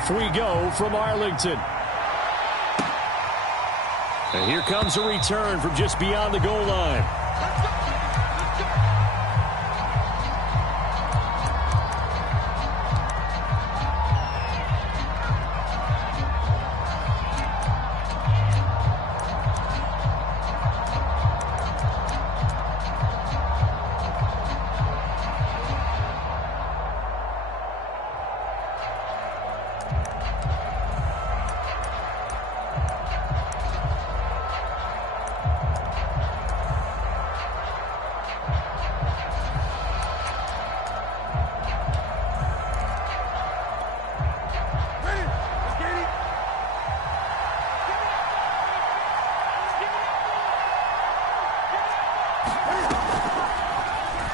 off we go from Arlington. And here comes a return from just beyond the goal line.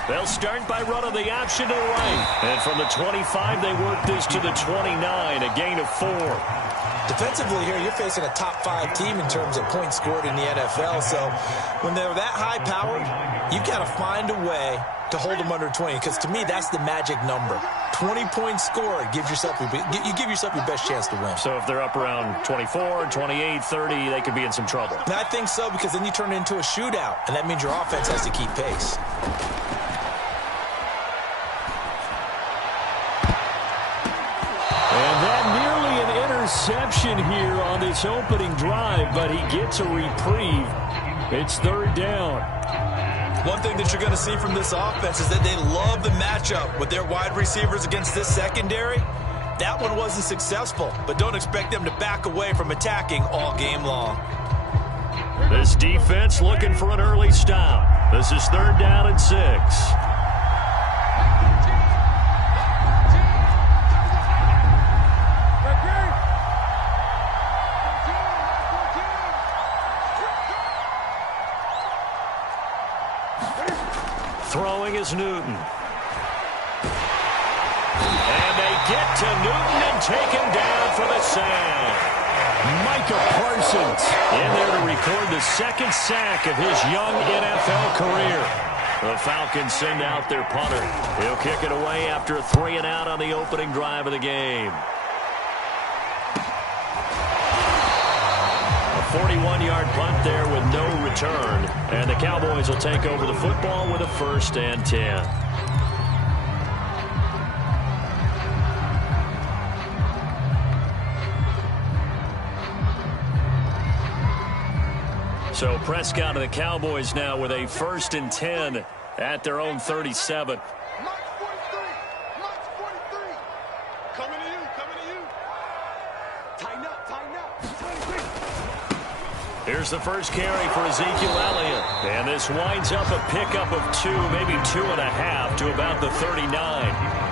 They'll start by running the option to the right. And from the 25, they work this to the 29, a gain of 4. Defensively here, you're facing a top 5 team in terms of points scored in the NFL. So when they're that high powered, you've got to find a way to hold them under 20. Because to me, that's the magic number. 20 points scored, you give yourself your best chance to win. So if they're up around 24, 28, 30, they could be in some trouble. And I think so, because then you turn it into a shootout, and that means your offense has to keep pace. And that nearly an interception here on this opening drive, but he gets a reprieve. It's third down. One thing that you're going to see from this offense is that they love the matchup with their wide receivers against this secondary. That one wasn't successful, but don't expect them to back away from attacking all game long. This defense looking for an early stop. This is third down and 6. Throwing is Newton. And they get to Newton and take him down for the sack. Micah Parsons in there to record the second sack of his young NFL career. The Falcons send out their punter. He'll kick it away after a 3-and-out on the opening drive of the game. A 41-yard punt there with no return. And the Cowboys will take over the football with a 1st and 10. So Prescott and the Cowboys now with a 1st and 10 at their own 37. Coming to you. Tighten up. Here's the first carry for Ezekiel Elliott. And this winds up a pickup of 2, maybe 2.5 to about the 39.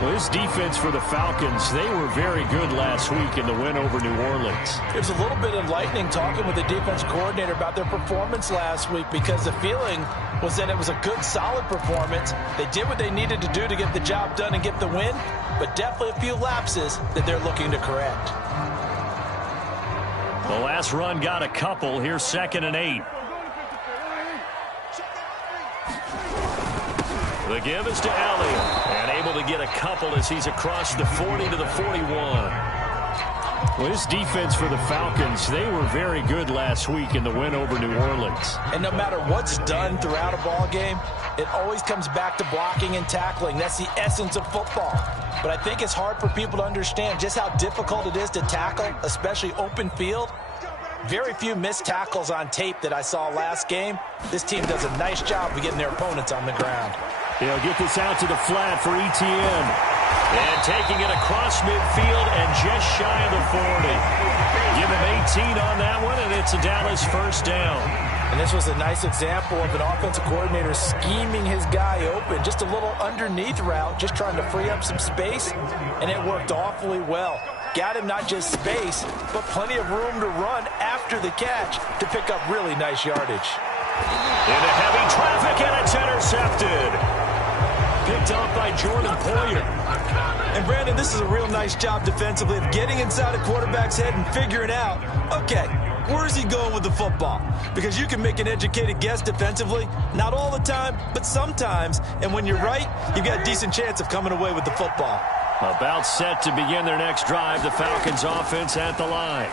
Well, this defense for the Falcons, they were very good last week in the win over New Orleans. There's a little bit enlightening talking with the defense coordinator about their performance last week, because the feeling was that it was a good, solid performance. They did what they needed to do to get the job done and get the win, but definitely a few lapses that they're looking to correct. The last run got a couple. Here's 2nd and 8. The give is to Elliott, and able to get a couple as he's across the 40 to the 41. Well, this defense for the Falcons, they were very good last week in the win over New Orleans. And no matter what's done throughout a ball game, it always comes back to blocking and tackling. That's the essence of football. But I think it's hard for people to understand just how difficult it is to tackle, especially open field. Very few missed tackles on tape that I saw last game. This team does a nice job of getting their opponents on the ground. They'll get this out to the flat for ETN. And taking it across midfield and just shy of the 40. Give him 18 on that one, and it's a Dallas 1st down. And this was a nice example of an offensive coordinator scheming his guy open. Just a little underneath route, just trying to free up some space, and it worked awfully well. Got him not just space, but plenty of room to run after the catch to pick up really nice yardage. Into heavy traffic, and it's intercepted. Picked off by Jordan Poyer. And Brandon, this is a real nice job defensively of getting inside a quarterback's head and figuring out, okay, where's he going with the football? Because you can make an educated guess defensively, not all the time, but sometimes. And when you're right, you've got a decent chance of coming away with the football. About set to begin their next drive. The Falcons offense at the line.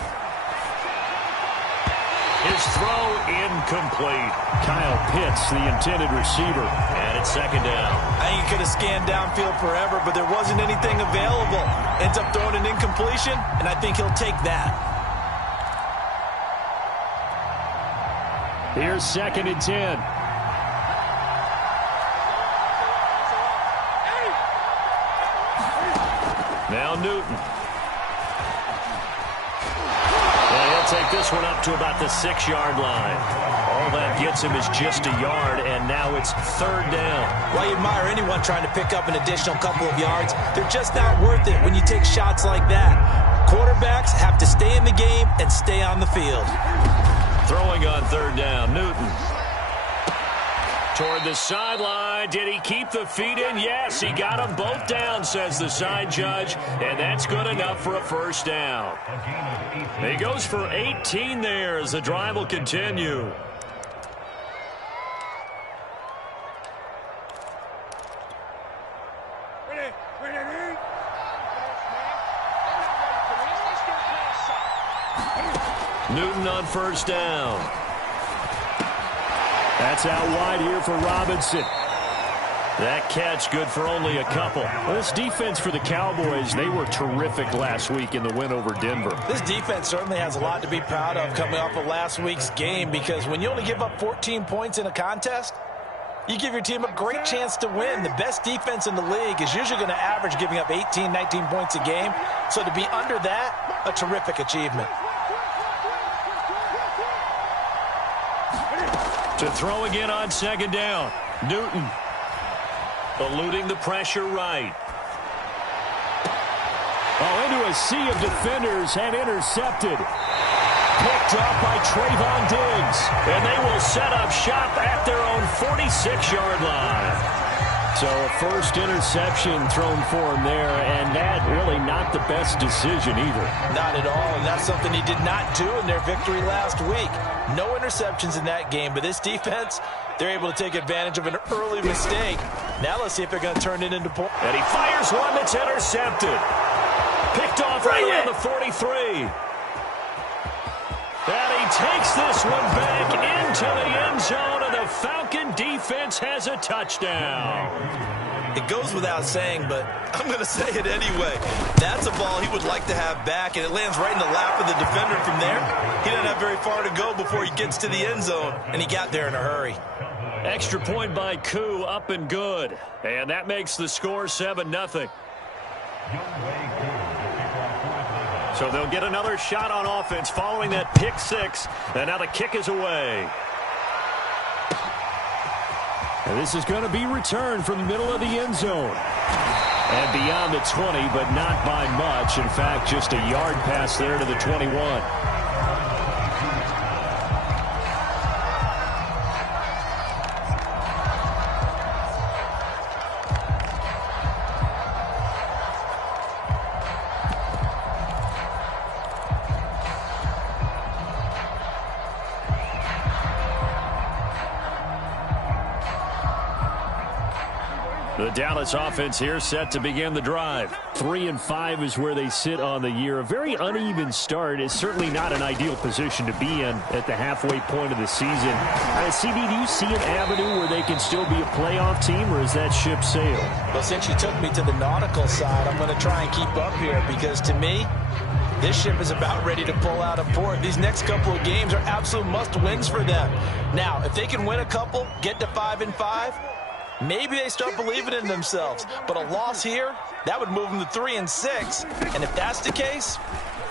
His throw incomplete. Kyle Pitts, the intended receiver. And it's second down. I think he could have scanned downfield forever, but there wasn't anything available. Ends up throwing an incompletion, and I think he'll take that. Here's 2nd and 10. Now Newton. And he'll take this one up to about the 6-yard line. All that gets him is just a yard, and now it's 3rd down. Well, you admire anyone trying to pick up an additional couple of yards. They're just not worth it when you take shots like that. Quarterbacks have to stay in the game and stay on the field. Throwing on 3rd down, Newton. Toward the sideline. Did he keep the feet in? Yes, he got them both down, says the side judge, and that's good enough for a 1st down. He goes for 18 there as the drive will continue. Newton on 1st down. That's out wide here for Robinson. That catch good for only a couple. Well, this defense for the Cowboys, they were terrific last week in the win over Denver. This defense certainly has a lot to be proud of coming off of last week's game, because when you only give up 14 points in a contest, you give your team a great chance to win. The best defense in the league is usually going to average giving up 18, 19 points a game. So to be under that, a terrific achievement. To throw again on 2nd down. Newton eluding the pressure right. Oh, into a sea of defenders and intercepted. Picked up by Trayvon Diggs. And they will set up shop at their own 46-yard line. So a first interception thrown for him there, and that really not the best decision either. Not at all, and that's something he did not do in their victory last week. No interceptions in that game, but this defense, they're able to take advantage of an early mistake. Now let's see if they're going to turn it into points. And he fires one that's intercepted. Picked off right around the 43. And he takes this one back into the end zone, and the Falcon defense has a touchdown. It goes without saying, but I'm going to say it anyway. That's a ball he would like to have back, and it lands right in the lap of the defender from there. He didn't have very far to go before he gets to the end zone, and he got there in a hurry. Extra point by Koo, up and good. And that makes the score 7-0. So they'll get another shot on offense following that pick 6. And now the kick is away. And this is going to be returned from the middle of the end zone. And beyond the 20, but not by much. In fact, just a yard pass there to the 21. The Dallas offense here set to begin the drive. 3-5 is where they sit on the year. A very uneven start is certainly not an ideal position to be in at the halfway point of the season. CD, do you see an avenue where they can still be a playoff team, or is that ship sailed? Well, since you took me to the nautical side, I'm going to try and keep up here, because to me, this ship is about ready to pull out of port. These next couple of games are absolute must-wins for them. Now, if they can win a couple, get to 5-5, maybe they start believing in themselves. But a loss here, that would move them to 3-6. And if that's the case,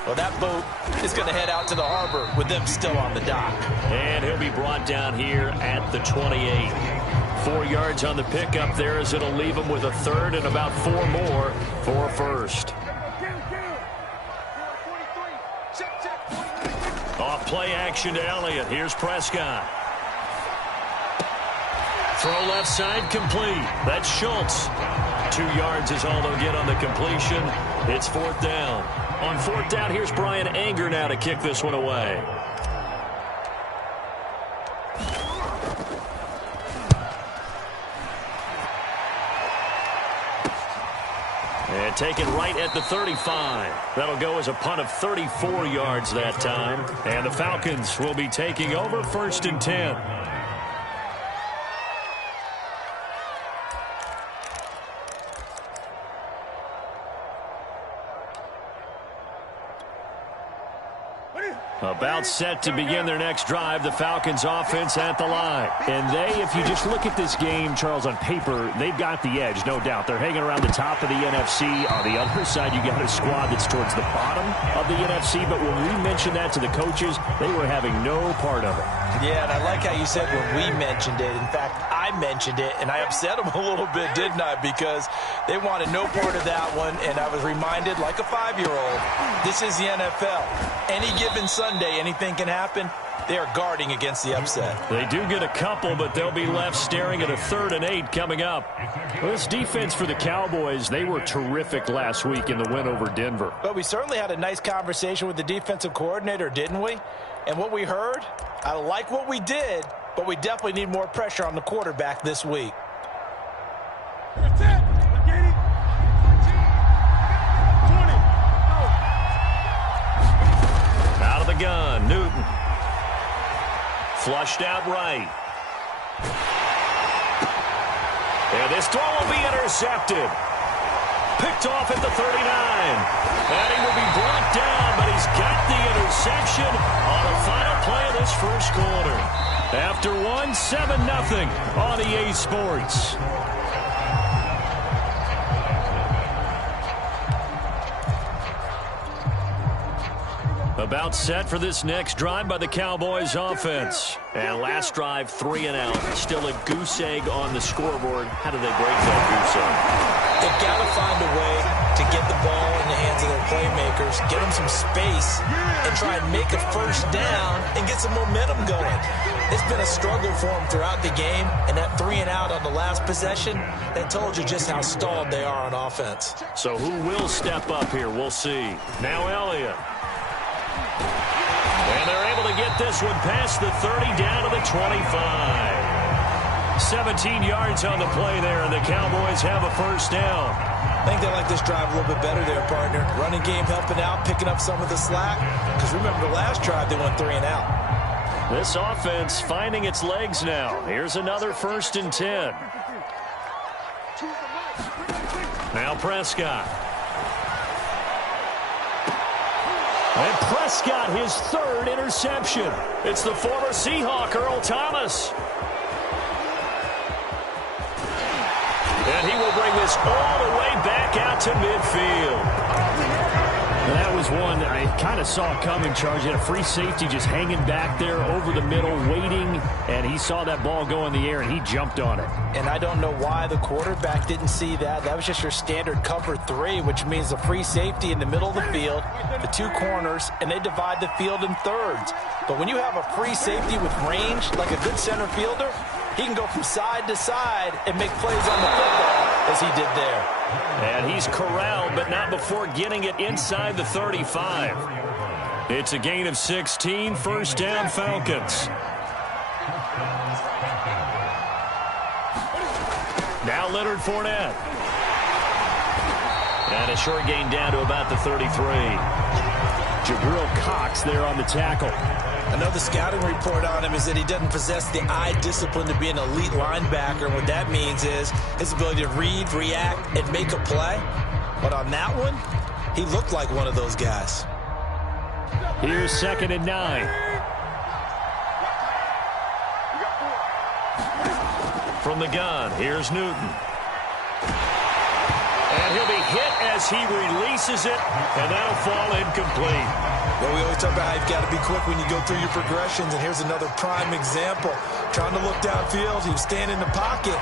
well, that boat is going to head out to the harbor with them still on the dock. And he'll be brought down here at the 28. 4 yards on the pickup there, as it'll leave him with a third and about 4 more for a first. Off play action to Elliott. Here's Prescott. Throw left side, complete. That's Schultz. 2 yards is all they'll get on the completion. It's 4th down. On 4th down, here's Brian Anger now to kick this one away. And taken right at the 35. That'll go as a punt of 34 yards that time. And the Falcons will be taking over 1st and 10. About set to begin their next drive, the Falcons offense at the line. And if you just look at this game, Charles, on paper, they've got the edge, no doubt. They're hanging around the top of the NFC. On the other side, you got a squad that's towards the bottom of the NFC. But when we mentioned that to the coaches, they were having no part of it. Yeah, and I like how you said when we mentioned it. In fact, I mentioned it, and I upset them a little bit, didn't I? Because they wanted no part of that one, and I was reminded, like a 5-year-old, this is the NFL. Any given Sunday, anything can happen. They are guarding against the upset. They do get a couple, but they'll be left staring at a 3rd and 8 coming up. Well, this defense for the Cowboys, they were terrific last week in the win over Denver. But we certainly had a nice conversation with the defensive coordinator, didn't we? And what we heard, I like what we did, but we definitely need more pressure on the quarterback this week. That's it. Get it. 20. Out of the gun, Newton. Flushed out right. And this throw will be intercepted. Picked off at the 39. And he will be brought down, but he's got the interception on the final play of this first quarter. After 7-0 on EA Sports. About set for this next drive by the Cowboys offense. And last drive, 3 and out. Still a goose egg on the scoreboard. How do they break that goose egg? They've got to find a way to get the ball in the hands of their playmakers, get them some space, and try and make a first down and get some momentum going. It's been a struggle for them throughout the game, and that 3 and out on the last possession, that told you just how stalled they are on offense. So who will step up here? We'll see. Now Elliott. And they're able to get this one past the 30 down to the 25. 17 yards on the play there, and the Cowboys have a first down. I think they like this drive a little bit better there, partner. Running game helping out, picking up some of the slack. Because remember the last drive, they went 3 and out. This offense finding its legs now. Here's another 1st and 10. Now Prescott. And Prescott, his 3rd interception. It's the former Seahawk, Earl Thomas. And he will bring this all the way back out to midfield. And that was one I kind of saw coming, Charge. He had a free safety just hanging back there over the middle, waiting, and he saw that ball go in the air, and he jumped on it. And I don't know why the quarterback didn't see that. That was just your standard cover 3, which means a free safety in the middle of the field, the 2 corners, and they divide the field in thirds. But when you have a free safety with range, like a good center fielder, he can go from side to side and make plays on the football as he did there. And he's corralled, but not before getting it inside the 35. It's a gain of 16, first down Falcons. Now Leonard Fournette. And a short gain down to about the 33. Jabril Cox there on the tackle. Another scouting report on him is that he doesn't possess the eye discipline to be an elite linebacker. And what that means is his ability to read, react, and make a play. But on that one, he looked like one of those guys. Here's 2nd and 9. From the gun, here's Newton. And he'll be hit as he releases it, and that'll fall incomplete. Well, we always talk about how you've got to be quick when you go through your progressions, and here's another prime example. Trying to look downfield, he was standing in the pocket,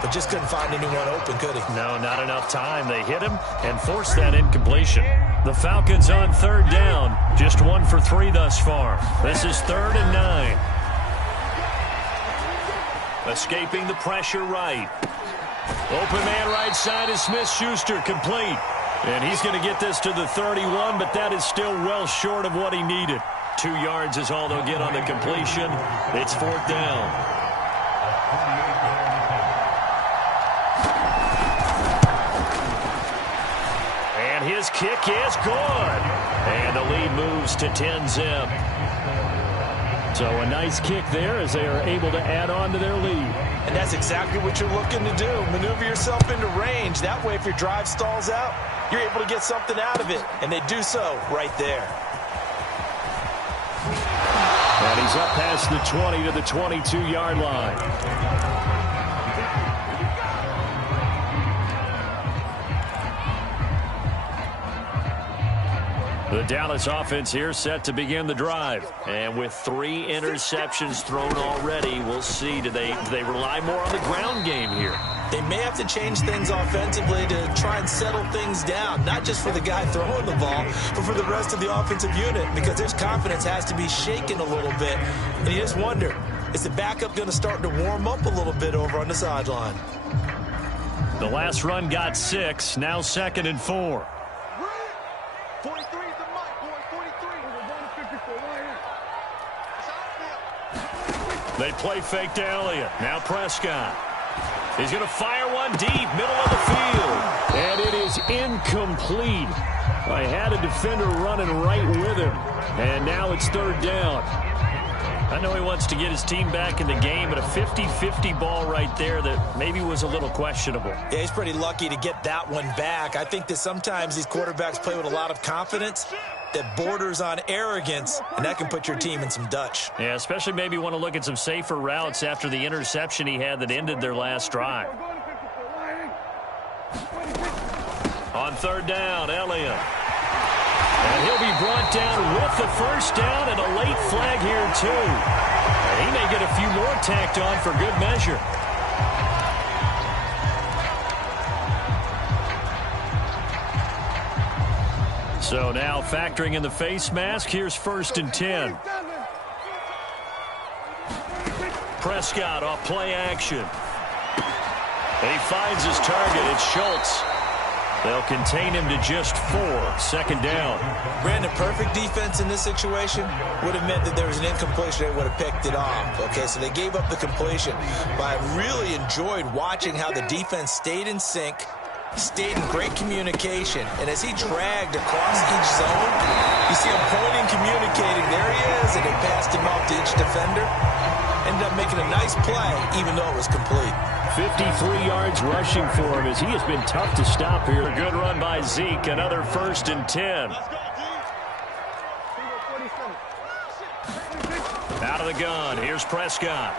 but just couldn't find anyone open, could he? No, not enough time. They hit him and forced that incompletion. The Falcons on 3rd down, just 1 for 3 thus far. This is 3rd and 9. Escaping the pressure right. Open man right side is Smith-Schuster, complete. And he's going to get this to the 31, but that is still well short of what he needed. 2 yards is all they'll get on the completion. It's 4th down. His kick is good. And the lead moves to 10-zip. So a nice kick there as they are able to add on to their lead. And that's exactly what you're looking to do. Maneuver yourself into range. That way, if your drive stalls out, you're able to get something out of it. And they do so right there. And he's up past the 20 to the 22-yard line. The Dallas offense here set to begin the drive. And with 3 interceptions thrown already, we'll see. Do they rely more on the ground game here? They may have to change things offensively to try and settle things down, not just for the guy throwing the ball, but for the rest of the offensive unit, because their confidence has to be shaken a little bit. And you just wonder, is the backup going to start to warm up a little bit over on the sideline? The last run got 6, now 2nd and 4. 43 is the mic, boy. 43. They play fake to Elliott. Now Prescott. He's going to fire one deep, middle of the field. And it is incomplete. I had a defender running right with him. And now it's 3rd down. I know he wants to get his team back in the game, but a 50-50 ball right there that maybe was a little questionable. Yeah, he's pretty lucky to get that one back. I think that sometimes these quarterbacks play with a lot of confidence that borders on arrogance, and that can put your team in some Dutch. Yeah, especially maybe want to look at some safer routes after the interception he had that ended their last drive. On 3rd down, Elliott. And he'll be brought down with the first down and a late flag here, too. And he may get a few more tacked on for good measure. So now factoring in the face mask, here's 1st and 10. Prescott off play action. And he finds his target. It's Schultz. They'll contain him to just 4. 2nd down. Brandon, perfect defense in this situation would have meant that there was an incompletion. They would have picked it off. Okay, so they gave up the completion. But I really enjoyed watching how the defense stayed in sync, stayed in great communication. And as he dragged across each zone, you see him pointing, communicating. There he is, and they passed him off to each defender. Ended up making a nice play, even though it was complete. 53 yards rushing for him as he has been tough to stop here. A good run by Zeke. Another 1st and 10. Out of the gun. Here's Prescott.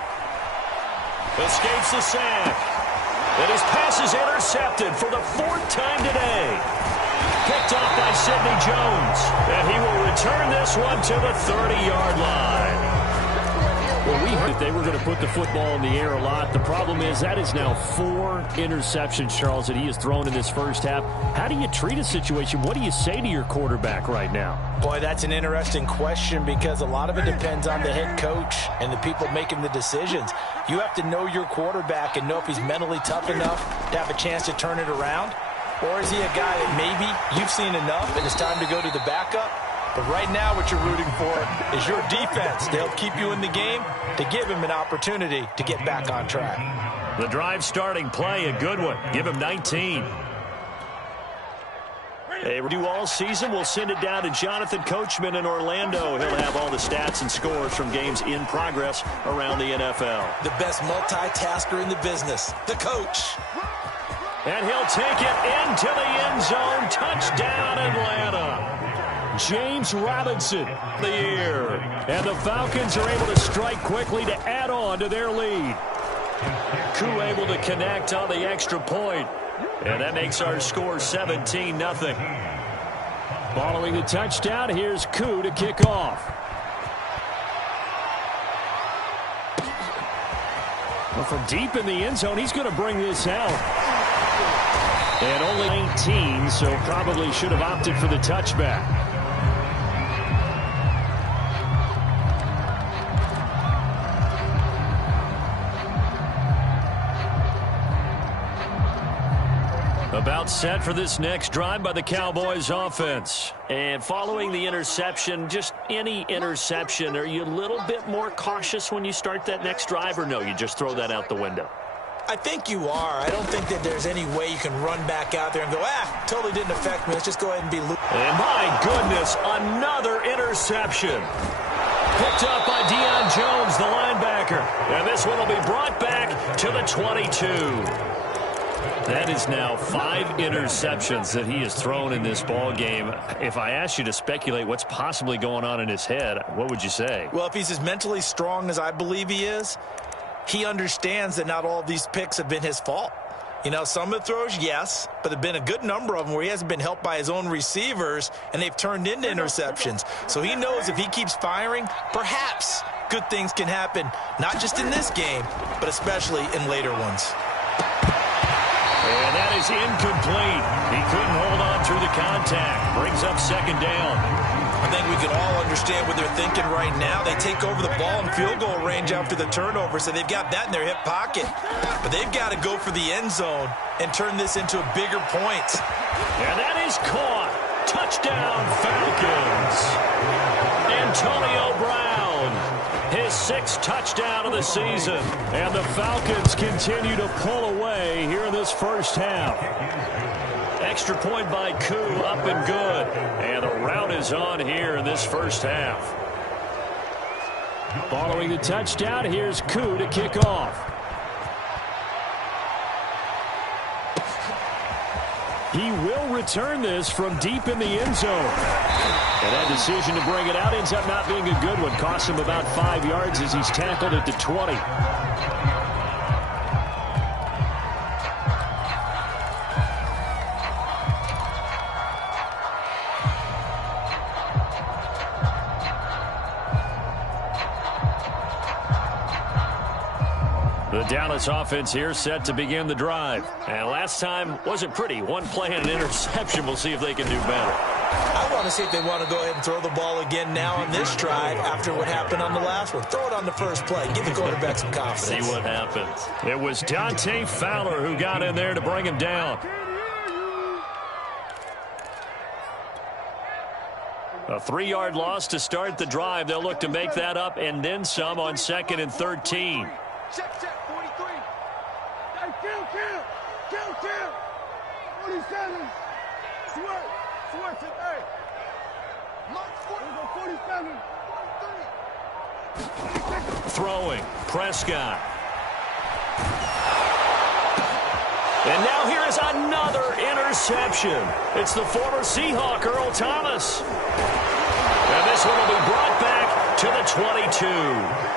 Escapes the sack. And his pass is intercepted for the 4th time today. Picked off by Sidney Jones. And he will return this one to the 30-yard line. Well, we heard that they were going to put the football in the air a lot. The problem is that is now 4 interceptions, Charles, that he has thrown in this first half. How do you treat a situation? What do you say to your quarterback right now? Boy, that's an interesting question because a lot of it depends on the head coach and the people making the decisions. You have to know your quarterback and know if he's mentally tough enough to have a chance to turn it around. Or is he a guy that maybe you've seen enough and it's time to go to the backup? But right now what you're rooting for is your defense to help keep you in the game, to give him an opportunity to get back on track. The drive starting play, a good one. Give him 19. They do all season. We'll send it down to Jonathan Coachman in Orlando. He'll have all the stats and scores from games in progress around the NFL. The best multitasker in the business, the coach. And he'll take it into the end zone. Touchdown, Atlanta. James Robinson, the year. And the Falcons are able to strike quickly to add on to their lead. Koo able to connect on the extra point. And that makes our score 17-0. Following the touchdown, here's Koo to kick off. Well, from deep in the end zone, he's going to bring this out. And only 19, so probably should have opted for the touchback. About set for this next drive by the Cowboys offense. And following the interception, just any interception, are you a little bit more cautious when you start that next drive, or no, you just throw that out the window? I think you are. I don't think that there's any way you can run back out there and go, totally didn't affect me. Let's just go ahead and be loose. And my goodness, another interception. Picked up by Deion Jones, the linebacker. And this one will be brought back to the 22. That is now 5 interceptions that he has thrown in this ball game. If I asked you to speculate what's possibly going on in his head, what would you say? Well, if he's as mentally strong as I believe he is, he understands that not all of these picks have been his fault. You know, some of the throws, yes, but there have been a good number of them where he hasn't been helped by his own receivers, and they've turned into interceptions. So he knows if he keeps firing, perhaps good things can happen, not just in this game, but especially in later ones. And that is incomplete. He couldn't hold on through the contact. Brings up second down. I think we can all understand what they're thinking right now. They take over the ball in field goal range after the turnover, so they've got that in their hip pocket. But they've got to go for the end zone and turn this into a bigger point. And that is caught. Touchdown, Falcons. Antonio Brown, his 6th touchdown of the season. And the Falcons continue to pull away here in this first half. Extra point by Koo, up and good. And the rout is on here in this first half. Following the touchdown, here's Koo to kick off. He will return this from deep in the end zone. And that decision to bring it out ends up not being a good one. Cost him about 5 yards as he's tackled at the 20. The Dallas offense here set to begin the drive. And last time wasn't pretty. One play and an interception. We'll see if they can do better. I want to see if they want to go ahead and throw the ball again now on this drive after what happened on the last one. Throw it on the first play. Give the quarterback some confidence. See what happens. It was Dante Fowler who got in there to bring him down. A 3-yard loss to start the drive. They'll look to make that up and then some on 2nd and 13. Check, 43. Hey, kill. 47. Swear today. Mark 47. 43. Throwing. Prescott. And now here is another interception. It's the former Seahawk, Earl Thomas. And this one will be brought back to the 22.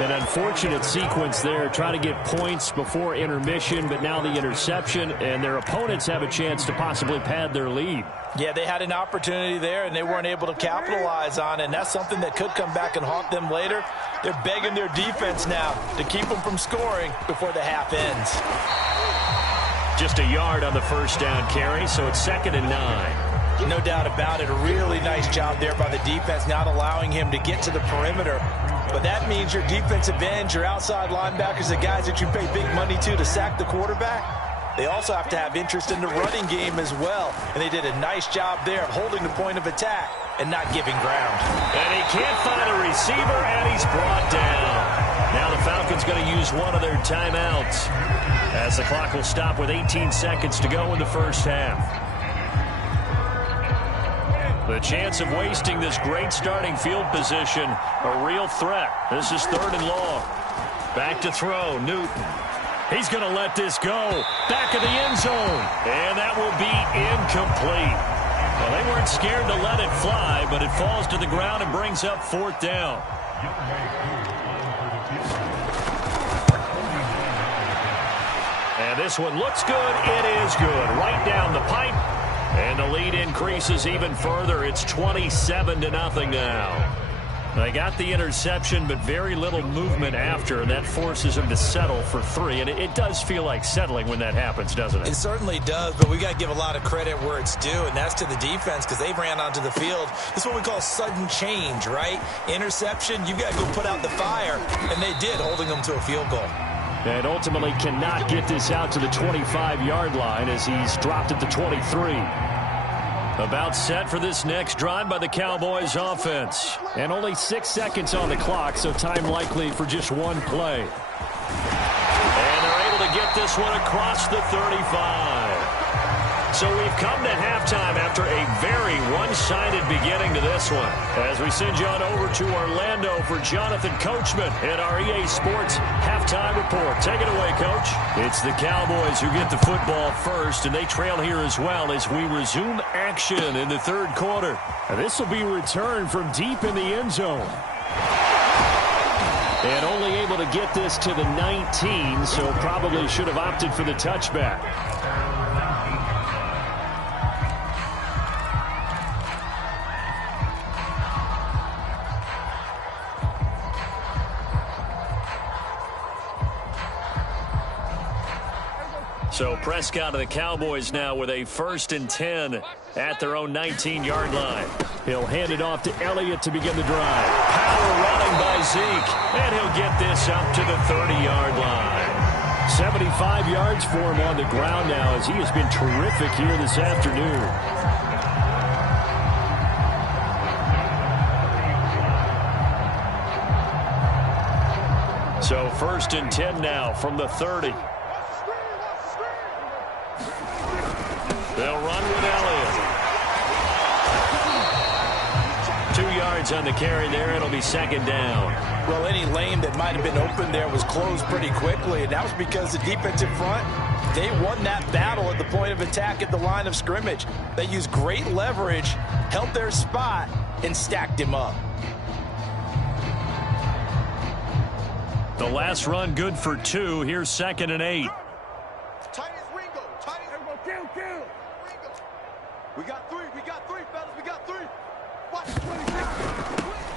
An unfortunate sequence there, trying to get points before intermission, but now the interception, and their opponents have a chance to possibly pad their lead. Yeah, they had an opportunity there, and they weren't able to capitalize on it, and that's something that could come back and haunt them later. They're begging their defense now to keep them from scoring before the half ends. Just a yard on the first down carry, so it's 2nd and 9. No doubt about it. A really nice job there by the defense, not allowing him to get to the perimeter. But that means your defensive ends, your outside linebackers, the guys that you pay big money to sack the quarterback, they also have to have interest in the running game as well. And they did a nice job there of holding the point of attack and not giving ground. And he can't find a receiver, and he's brought down. Now the Falcons going to use one of their timeouts as the clock will stop with 18 seconds to go in the first half. The chance of wasting this great starting field position, a real threat. This is 3rd and long. Back to throw, Newton. He's going to let this go. Back of the end zone. And that will be incomplete. Well, they weren't scared to let it fly, but it falls to the ground and brings up 4th down. And this one looks good. It is good. Right down the pipe. And the lead increases even further. It's 27-0 now. They got the interception, but very little movement after, and that forces them to settle for 3. And it does feel like settling when that happens, doesn't it? It certainly does, but we got to give a lot of credit where it's due, and that's to the defense because they ran onto the field. This is what we call sudden change, right? Interception, you got to go put out the fire, and they did, holding them to a field goal. And ultimately cannot get this out to the 25-yard line as he's dropped at the 23. About set for this next drive by the Cowboys offense. And only 6 seconds on the clock, so time likely for just one play. And they're able get this one across the 35. So we've come to halftime after a very one-sided beginning to this one. As we send you on over to Orlando for Jonathan Coachman in our EA Sports Halftime Report. Take it away, Coach. It's the Cowboys who get the football first, and they trail here as well as we resume action in the third quarter. This will be returned from deep in the end zone. And only able to get this to the 19, so probably should have opted for the touchback. So Prescott of the Cowboys now with a 1st and 10 at their own 19-yard line. He'll hand it off to Elliott to begin the drive. Power running by Zeke, and he'll get this up to the 30-yard line. 75 yards for him on the ground now as he has been terrific here this afternoon. So 1st and 10 now from the 30. They'll run with Elliott. 2 yards on the carry there. It'll be 2nd down. Well, any lane that might have been open there was closed pretty quickly, and that was because the defensive front, they won that battle at the point of attack at the line of scrimmage. They used great leverage, held their spot, and stacked him up. The last run good for 2. Here's 2nd and 8. We got three, fellas, we got 3.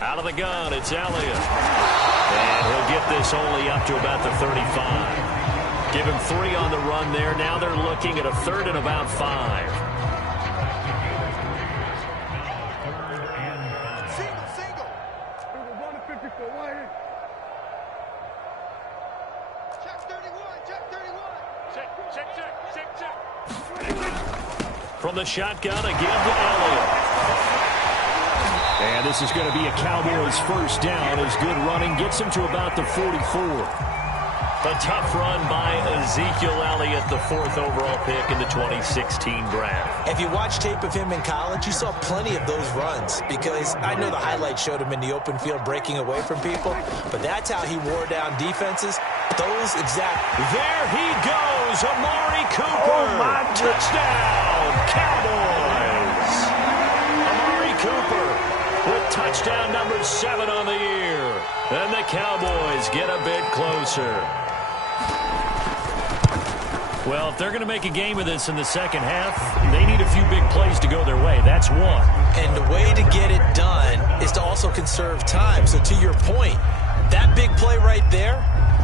Out of the gun, it's Elliott. And he'll get this only up to about the 35. Give him 3 on the run there. Now they're looking at a 3rd and about 5. Single. 154 wide. Check 31. Check. From the shotgun, again to Elliott. And this is going to be a Cowboys 1st down as good running gets him to about the 44. A tough run by Ezekiel Elliott, the 4th overall pick in the 2016 draft. If you watch tape of him in college, you saw plenty of those runs because I know the highlights showed him in the open field breaking away from people, but that's how he wore down defenses. Those exact. There he goes, Amari Cooper. Oh, my touchdown, Cowboys. Amari Cooper with touchdown number 7 on the year. And the Cowboys get a bit closer. Well, if they're going to make a game of this in the second half, they need a few big plays to go their way. That's one. And the way to get it done is to also conserve time. So to your point, that big play right there,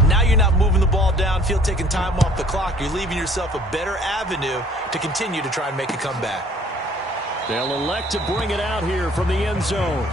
now you're not moving the ball downfield, taking time off the clock. You're leaving yourself a better avenue to continue to try and make a comeback. They'll elect to bring it out here from the end zone.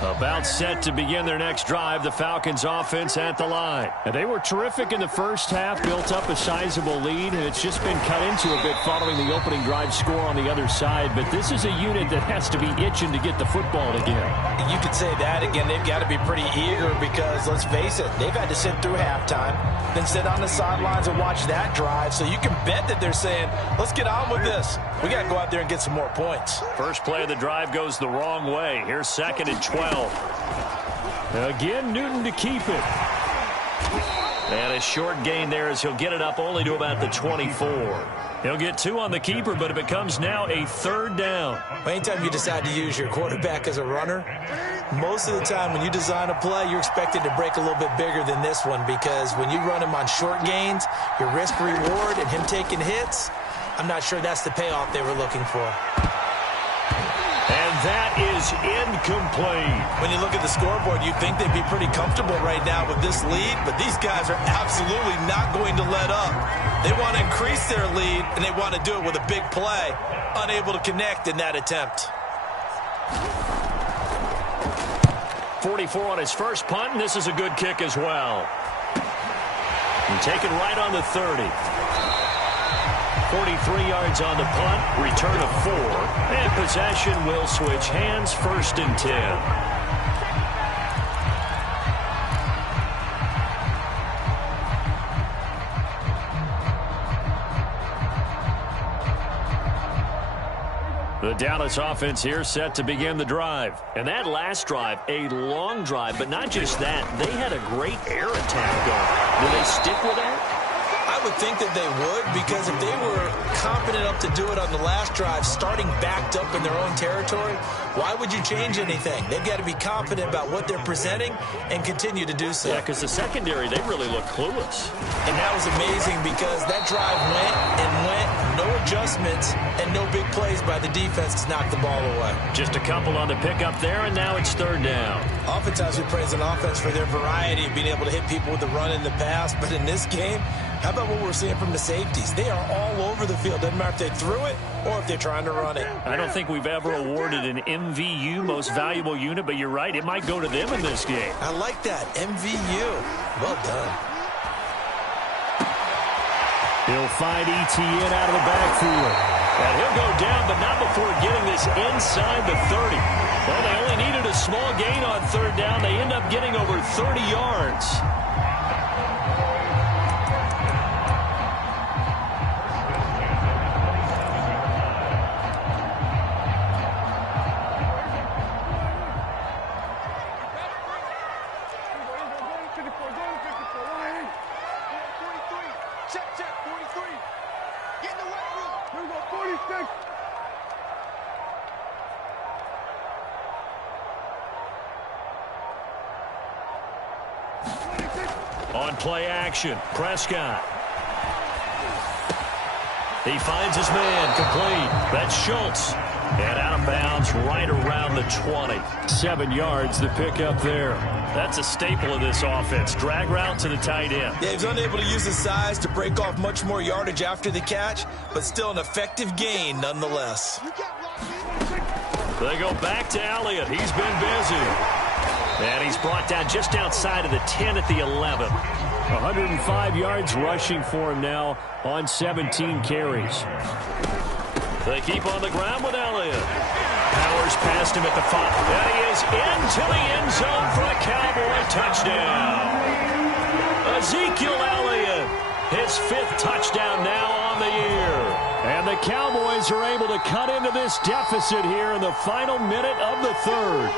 About set to begin their next drive, the Falcons offense at the line. And they were terrific in the first half, built up a sizable lead, and it's just been cut into a bit following the opening drive score on the other side. But this is a unit that has to be itching to get the football again. You could say that again. They've got to be pretty eager because, let's face it, they've had to sit through halftime, then sit on the sidelines and watch that drive. So you can bet that they're saying, let's get on with this. We got to go out there and get some more points. First play of the drive goes the wrong way. Here's 2nd and 12. Again, Newton to keep it. And a short gain there as he'll get it up only to about the 24. He'll get 2 on the keeper, but it becomes now a 3rd down. Anytime you decide to use your quarterback as a runner, most of the time when you design a play, you're expected to break a little bit bigger than this one because when you run him on short gains, your risk-reward and him taking hits, I'm not sure that's the payoff they were looking for. And that is incomplete. When you look at the scoreboard, you'd think they'd be pretty comfortable right now with this lead, but these guys are absolutely not going to let up. They want to increase their lead, and they want to do it with a big play. Unable to connect in that attempt. 44 on his first punt, and this is a good kick as well. And taken right on the 30. 43 yards on the punt, return of 4, and possession will switch hands, 1st and 10. The Dallas offense here set to begin the drive. And that last drive, a long drive, but not just that. They had a great air attack going. Do they stick with that? I would think that they would, because if they were confident enough to do it on the last drive, starting backed up in their own territory, why would you change anything? They've got to be confident about what they're presenting and continue to do so. Yeah, because the secondary, they really look clueless. And that was amazing because that drive went and went, no adjustments, and no big plays by the defense to knock the ball away. Just a couple on the pickup there, and now it's 3rd down. Oftentimes we praise an offense for their variety of being able to hit people with the run in the pass, but in this game, how about what we're seeing from the safeties? They are all over the field. Doesn't matter if they threw it or if they're trying to run it. I don't think we've ever awarded an MVU, most valuable unit, but you're right, it might go to them in this game. I like that, MVU. Well done. He'll find Etienne out of the backfield. And he'll go down, but not before getting this inside the 30. Well, they only needed a small gain on 3rd down. They end up getting over 30 yards. On play action, Prescott. He finds his man, complete. That's Schultz. And out of bounds right around the 20. 7 yards, the pickup there. That's a staple of this offense. Drag route to the tight end. Yeah, he was unable to use his size to break off much more yardage after the catch, but still an effective gain nonetheless. They go back to Elliott. He's been busy. And he's brought down just outside of the 10 at the 11. 105 yards rushing for him now on 17 carries. They keep on the ground with Elliott. Powers past him at the 5. And he is into the end zone for a Cowboy touchdown. Ezekiel Elliott, his 5th touchdown now on the year. And the Cowboys are able to cut into this deficit here in the final minute of the 3rd.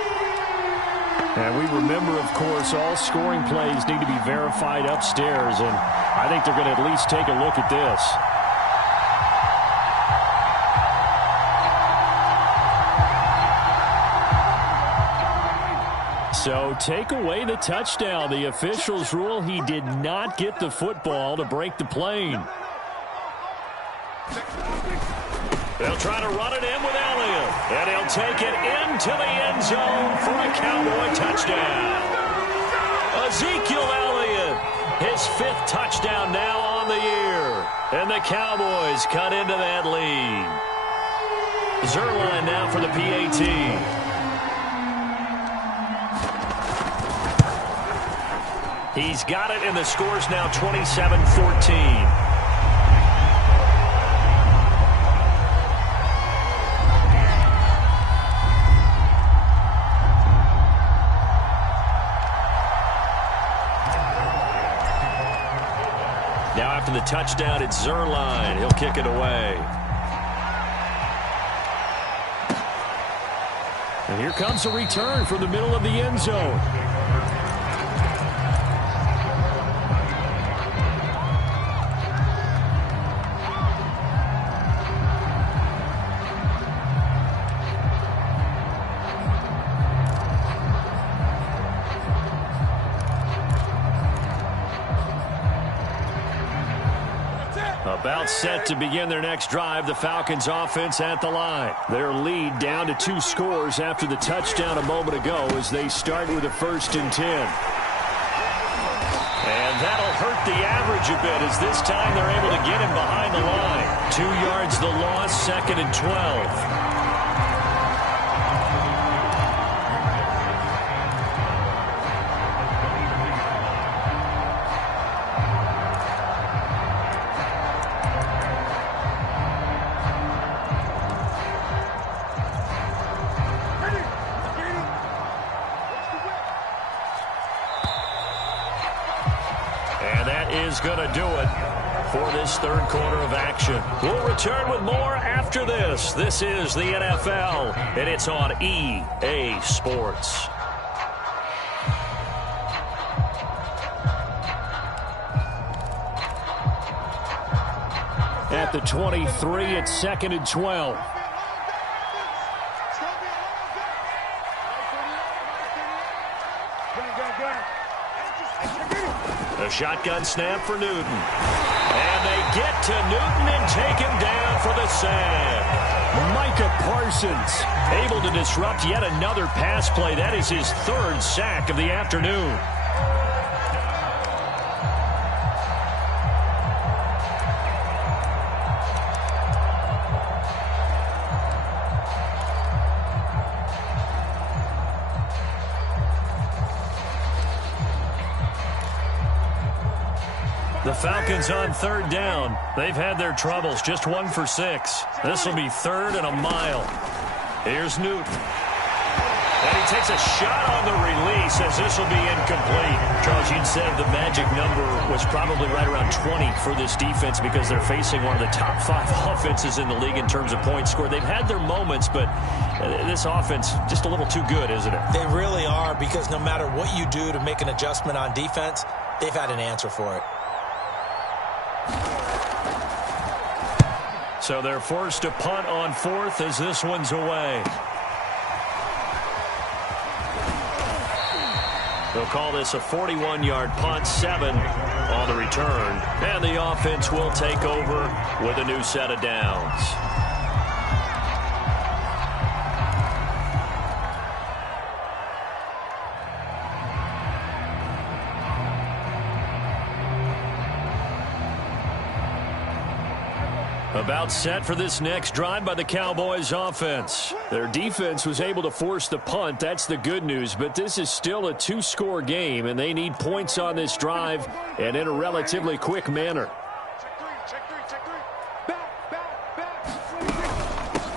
And we remember, of course, all scoring plays need to be verified upstairs, and I think they're going to at least take a look at this. So take away the touchdown. The officials rule he did not get the football to break the plane. They'll try to run it in with Elliott. And he'll take it into the end zone for a Cowboy touchdown. Ezekiel Elliott, his 5th touchdown now on the year. And the Cowboys cut into that lead. Zuerlein now for the PAT. He's got it, and the score's now 27-14. Now after the touchdown, it's Zuerlein. He'll kick it away. And here comes a return from the middle of the end zone. About set to begin their next drive, the Falcons offense at the line. Their lead down to 2 scores after the touchdown a moment ago as they start with a 1st and 10. And that'll hurt the average a bit as this time they're able to get him behind the line. 2 yards the loss, 2nd and 12. And that is going to do it for this third quarter of action. We'll return with more after this. This is the NFL, and it's on EA Sports. At the 23, it's 2nd and 12. A shotgun snap for Newton. And they get to Newton and take him down for the sack. Micah Parsons able to disrupt yet another pass play. That is his 3rd sack of the afternoon. The Falcons on 3rd down. They've had their troubles, just 1 for 6. This will be 3rd and a mile. Here's Newton. And he takes a shot on the release as this will be incomplete. Charles, you'd said the magic number was probably right around 20 for this defense because they're facing one of the top 5 offenses in the league in terms of points scored. They've had their moments, but this offense just a little too good, isn't it? They really are, because no matter what you do to make an adjustment on defense, they've had an answer for it. So they're forced to punt on 4th as this one's away. They'll call this a 41-yard punt, 7 on the return. And the offense will take over with a new set of downs. About set for this next drive by the Cowboys offense. Their defense was able to force the punt. That's the good news. But this is still a 2-score game, and they need points on this drive and in a relatively quick manner.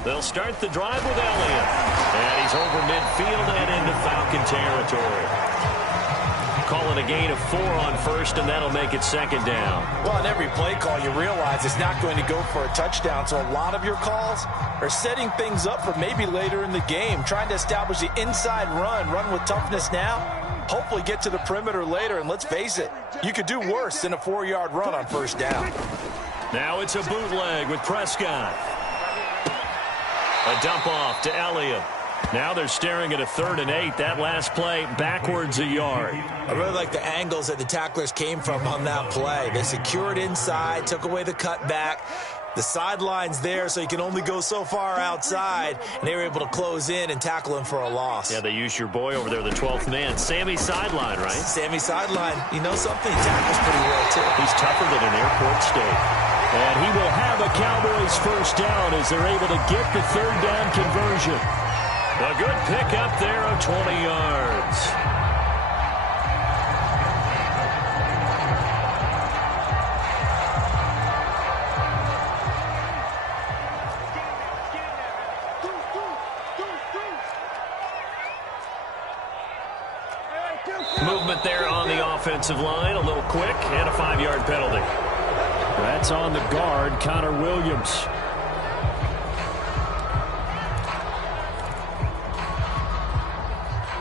They'll start the drive with Elliott. And he's over midfield and into Falcon territory. Calling a gain of 4 on 1st, and that'll make it 2nd down. Well, on every play call, you realize it's not going to go for a touchdown, so a lot of your calls are setting things up for maybe later in the game, trying to establish the inside run with toughness now, hopefully get to the perimeter later, and let's face it, you could do worse than a 4-yard run on 1st down. Now it's a bootleg with Prescott. A dump off to Elliott. Now they're staring at a 3rd and 8. That last play, backwards a yard. I really like the angles that the tacklers came from on that play. They secured inside, took away the cutback. The sideline's there, so you can only go so far outside, and they were able to close in and tackle him for a loss. Yeah, they used your boy over there, the 12th man, Sammy Sideline, right? Sammy Sideline. You know something? He tackles pretty well, too. He's tougher than an airport steak. And he will have a Cowboys 1st down as they're able to get the 3rd down conversion. A good pick up there of 20 yards. Movement there on the offensive line, a little quick, and a 5-yard penalty. That's on the guard, Connor Williams.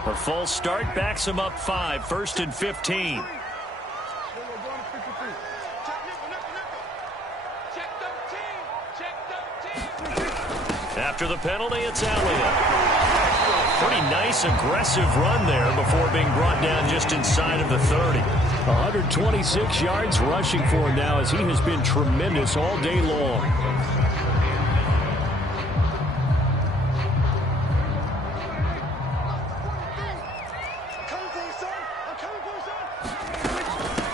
A false start backs him up 5, 1st and 15. After the penalty, it's Elliott. Pretty nice, aggressive run there before being brought down just inside of the 30. 126 yards rushing for him now as he has been tremendous all day long.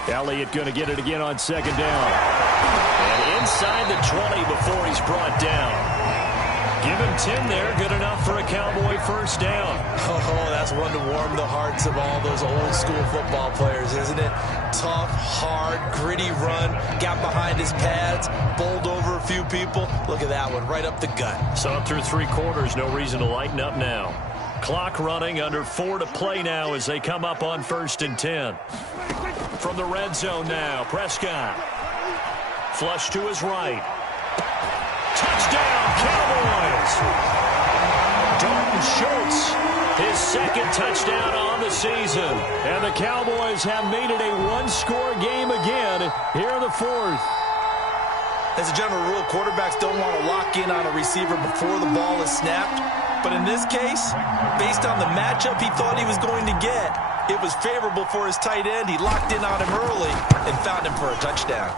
Elliott going to get it again on 2nd down. And inside the 20 before he's brought down. Give him 10 there, good enough for a Cowboy 1st down. Oh, that's one to warm the hearts of all those old school football players, isn't it? Tough, hard, gritty run, got behind his pads, bowled over a few people. Look at that one, right up the gut. So up through 3 quarters, no reason to lighten up now. Clock running, under 4 to play now as they come up on 1st and 10. From the red zone now, Prescott. Flush to his right. Touchdown, Cowboys! Dalton Schultz, his second touchdown on the season. And the Cowboys have made it a one-score game again here in the 4th. As a general rule, quarterbacks don't want to lock in on a receiver before the ball is snapped. But in this case, based on the matchup he thought he was going to get, it was favorable for his tight end. He locked in on him early and found him for a touchdown.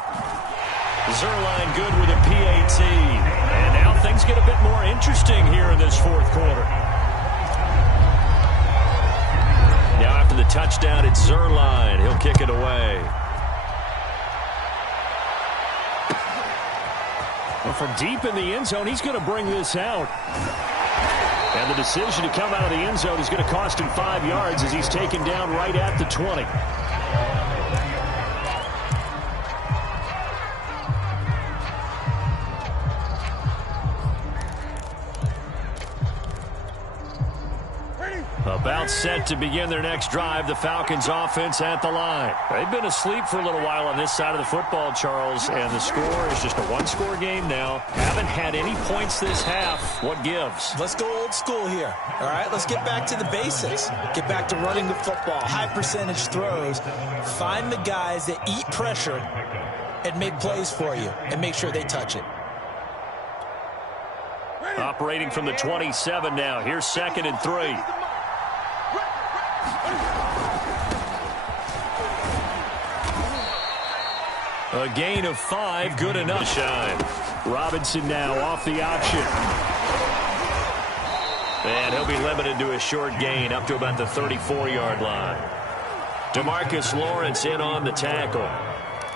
Zerline good with a PAT. And now things get a bit more interesting here in this 4th quarter. Now after the touchdown, it's Zerline. He'll kick it away. Well, from deep in the end zone, he's going to bring this out. And the decision to come out of the end zone is going to cost him 5 yards as he's taken down right at the 20. About set to begin their next drive, the Falcons offense at the line. They've been asleep for a little while on this side of the football, Charles, and the score is just a one-score game now. Haven't had any points this half. What gives? Let's go old school here. All right, let's get back to the basics. Get back to running the football, high percentage throws. Find the guys that eat pressure and make plays for you and make sure they touch it. Operating from the 27 now. Here's 2nd and 3. A gain of 5, good enough. Shine. Robinson now off the option. And he'll be limited to a short gain up to about the 34-yard line. DeMarcus Lawrence in on the tackle.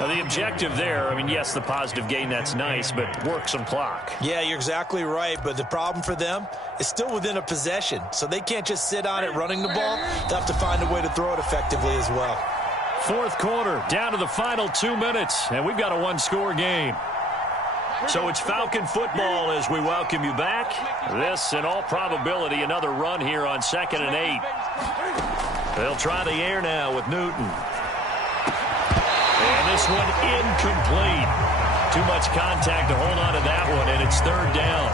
Now the objective there, I mean, yes, the positive gain, that's nice, but work some clock. Yeah, you're exactly right, but the problem for them is still within a possession, so they can't just sit on it running the ball. They'll have to find a way to throw it effectively as well. 4th quarter, down to the final 2 minutes, and we've got a one-score game. So it's Falcon football as we welcome you back. This, in all probability, another run here on 2nd and 8. They'll try the air now with Newton. And this one incomplete. Too much contact to hold on to that one, and it's 3rd down.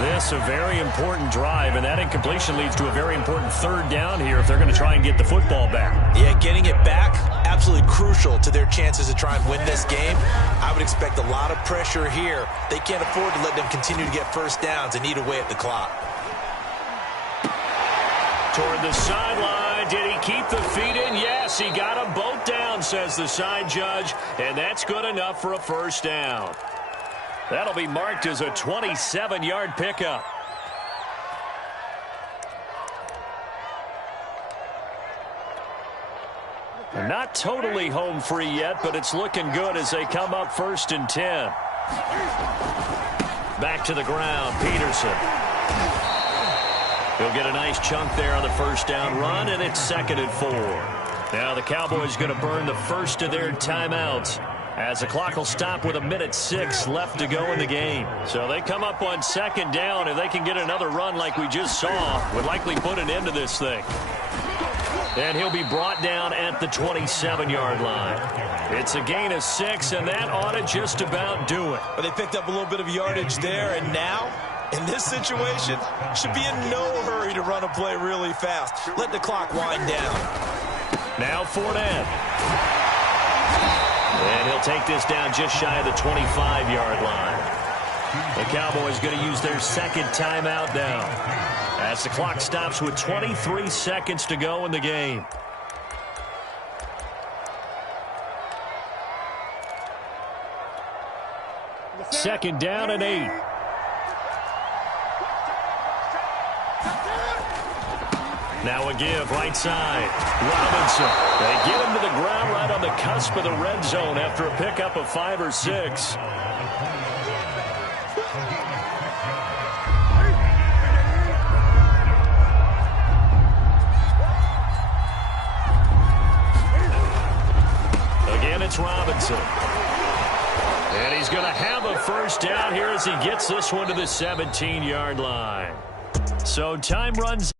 This a very important drive, and that incompletion leads to a very important 3rd down here if they're going to try and get the football back. Yeah, getting it back, absolutely crucial to their chances to try and win this game. I would expect a lot of pressure here. They can't afford to let them continue to get first downs and eat away at the clock. Toward the sideline. Did he keep the feet in? Yes, he got them both down, says the side judge, and that's good enough for a 1st down. That'll be marked as a 27-yard pickup. Not totally home free yet, but it's looking good as they come up 1st and 10. Back to the ground, Peterson. He'll get a nice chunk there on the 1st down run, and it's 2nd and 4. Now the Cowboys going to burn the first of their timeouts, as the clock will stop with 1:06 left to go in the game. So they come up on 2nd down. If they can get another run like we just saw, would likely put an end to this thing. And he'll be brought down at the 27-yard line. It's a gain of 6, and that ought to just about do it. But they picked up a little bit of yardage there, and now, in this situation, should be in no hurry to run a play really fast. Let the clock wind down. Now Fournette. And he'll take this down just shy of the 25-yard line. The Cowboys going to use their 2nd timeout now, as the clock stops with 23 seconds to go in the game. Second down and 8. Now a give, right side. Robinson. They get him to the ground right on the cusp of the red zone after a pickup of 5 or 6. Again, it's Robinson. And he's going to have a 1st down here as he gets this one to the 17-yard line. So time runs